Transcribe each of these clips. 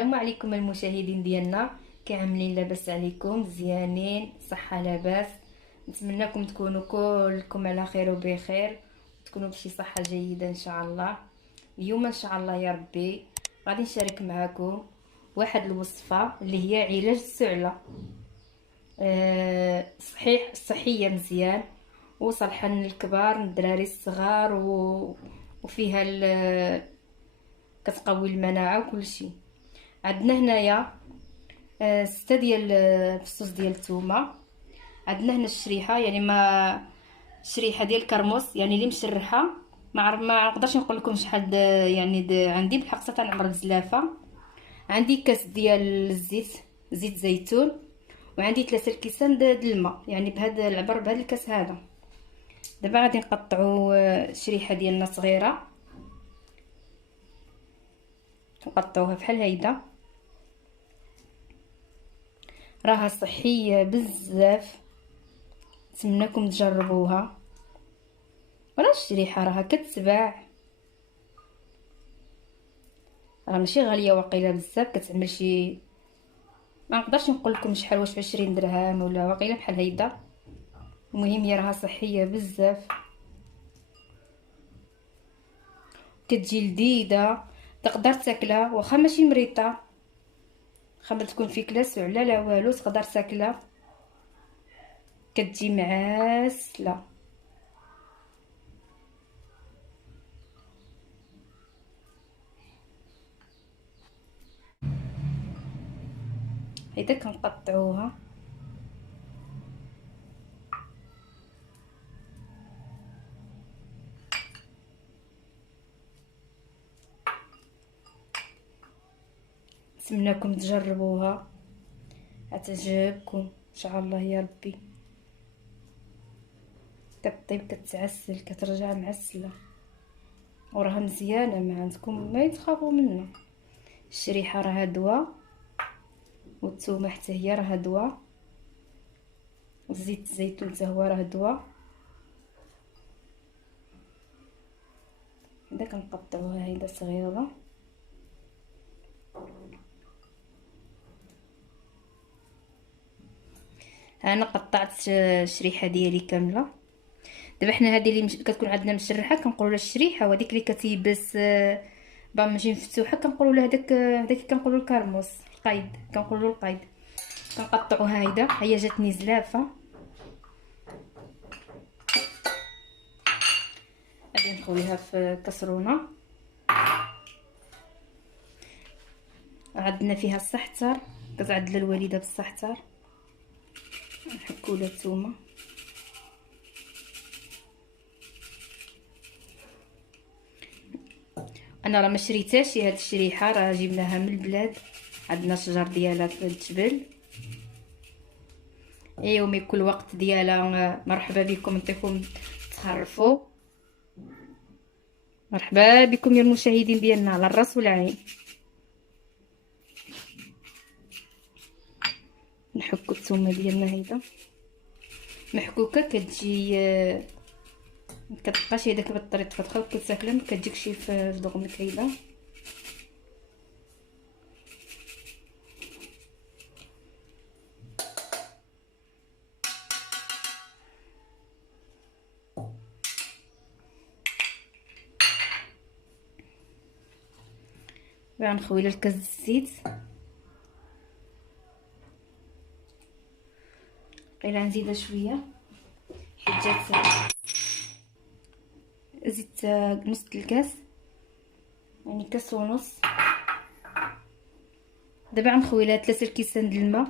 السلام عليكم المشاهدين ديالنا، كاملين لاباس عليكم؟ مزيانين صحه لاباس. نتمنىكم تكونوا كلكم على خير وبخير، تكونوا بشي صحه جيده ان شاء الله. اليوم ان شاء الله يا ربي غادي نشارك معكم واحد الوصفه اللي هي علاج السعله. صحيح صحيه مزيان وصالحه للكبار الدراري الصغار وفيها كتقوي المناعه وكل شيء. عندنا هنايا 6 ديال فصوص ديال الثومه. عندنا هنا الشريحه، يعني ما شريحه ديال الكرموس، يعني اللي مشرحه. ما نقدرش نقول لكم شحال يعني عندي بالحق تنعمر بزلافه. عندي كاس ديال الزيت، زيت زيتون، وعندي 3 كيسان د الماء، يعني بهذا العبر بهذا الكاس هذا. دابا غادي نقطعوا شريحه ديالنا صغيره، نقطعوها بحال هيدا. راها صحيه بزاف، نتمنىكم تجربوها. ولا الشريحه راها كتباع، راه ماشي غاليه واقيلا بزاف، كتعمل شي ما نقدرش نقول لكم شحال، واش 20 درهم ولا واقيلا بحال هيدا. المهم هي راها صحيه بزاف، كتجي لذيذه، تقدر تاكلها واخا ماشي مريطه، واخا ما تكون فيك لا سعله لا والو، تقدر تاكلها، كتجي معاسله. هيدا كنقطعوها نتمنىكم تجربوها، غتعجبكم ان شاء الله يا ربي. كطيب كتعسل، كترجع معسله، وراها مزيانه، ما عندكم ما يتخافوا منها. الشريحه راها دواء، والثومه حتى هي راها دواء، وزيت الزيتون حتى هو راه دواء. هدا كنقطعوها هيدا صغيره، انا قطعت الشريحه ديالي كامله. دابا حنا هذه اللي كتكون عندنا مشرحه كنقولوا لها الشريحه، وهذيك اللي كتيبس ماشي مفتوحه كنقولوا لها هذاك كنقولوا الكرموس، القيد كنقولوا القيد. كنقطعوها هيدا، هي جاتني زلافه. غادي نخويها في كسرونه، عندنا فيها السحتر، كتعدل الوالده بالسحتر. نحكوا لها الثومه، انا راه ما شريتهاش هاد الشريحه، راه جبناها من البلاد، عندنا شجر ديالها في الجبل. ايوا كل وقت ديالها. مرحبا بكم، نعطيكم تخرفوا. مرحبا بكم يا المشاهدين ديالنا على الراس والعين. نحكوا الثومه ديالنا هيدا محكوكه، كتجي كتبقاش هذاك بالطريق تفطخ كتاكلها، ما كتجيكش في دغمك هيدا. غنخوي لها الكاس الزيت، غير نزيدها شويه حيت جات زيت نص الكاس، يعني كاس ونص. دابا غنخوي لها 3 كيسان د الماء.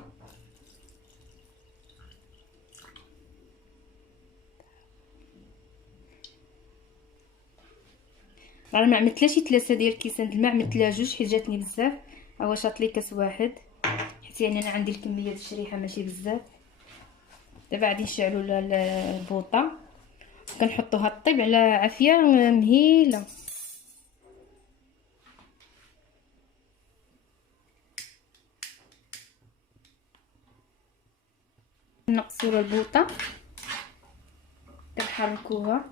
راه ما عملتلاش 3 ديال كيسان د الماء، عملتلها 2 حيت جاتني بزاف. هو شاط لي كاس واحد، حيت يعني انا عندي الكميه ديال الشريحه ماشي بزاف. دابا غادي نشعلوا البوطه، كنحطوها طيب على عافيه مهيله. نقصوا البوطه، كنحركوها،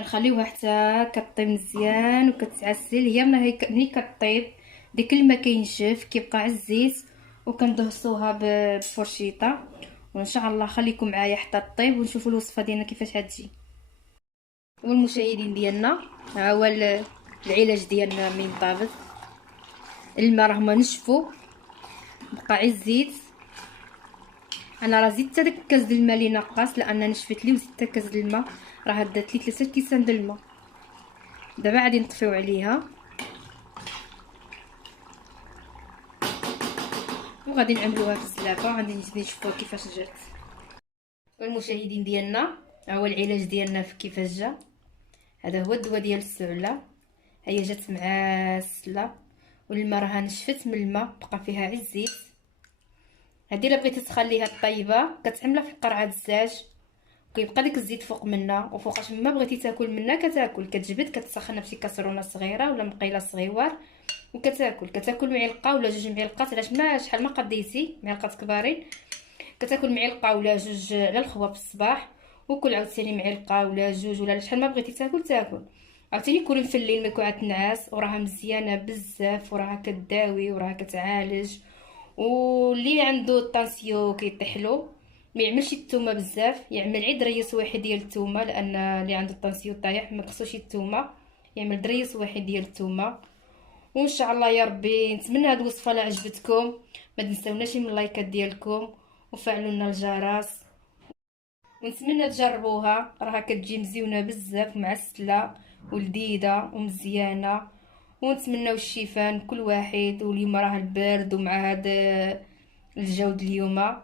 كنخليوها حتى كطيب مزيان وكتعسل. هي ملي كطيب ديك الماء كينشف كيبقى عزيز، وكندهسوها بفرشيطه. وان شاء الله خليكم معايا حتى طيب ونشوفوا الوصفه ديالنا كيفاش غتجي. والمشاهدين ديالنا، ها هو العلاج ديالنا من طابت. الماء راه ما نشفو، بقى عزيز. انا راه زدت داك الكاس ديال الماء اللي نقص لان نشفت لي، وزدت كاس ديال الماء، راه دات لي 3 كيسان ديال الماء. دابا غادي نطفيو عليها وغادي نعملوها في الزلافه، وغادي نشوفوا كيفاش جات. والمشاهدين ديالنا، ها هو العلاج ديالنا في كيفاش جا. هذا هو الدواء ديال السعله، هي جات معسله، والماء راه نشفت من الماء بقى فيها عزيز. هذه الا بغيتي تخليها طيبه كتعملها في القرعه الزاج، كيبقى داك الزيت فوق منها، وفوقاش ما بغيتي تاكل منها كتاكل. كتجبد كتسخنها بشي كاسرونه صغيره ولا مقيله صغيوار، كتاكل معلقه ولا 2 معلقات على شحال ما قديتي، معلقات كبارين. كتاكل معلقه ولا 2 على الخوا في الصباح، وكل عاوتاني معلقه ولا 2 ولا شحال ما بغيتي تاكل. عاوتاني كل في الليل ما يكون تنعس، وراها مزيانه بزاف، وراها كداوي وراها كتعالج. واللي عنده الطانسيو كيطيحلو ما يعملش الثومه بزاف، يعمل غير دريس واحد ديال الثومه، لان اللي عنده الطانسيو طايح ما خصوش الثومه، يعمل دريس واحد ديال الثومه. وان شاء الله يا ربي نتمنى هاد الوصفه لا عجبتكم، ما تنساوناش من اللايكات ديالكم وفعلوا لنا الجرس، ونتمنى تجربوها. راها كتجي مزيونه بزاف، معسله ولذيذه ومزيانه. ونتمنوا الشفاء لكل واحد. واليوم راه البرد، ومع هذا الجو اليوم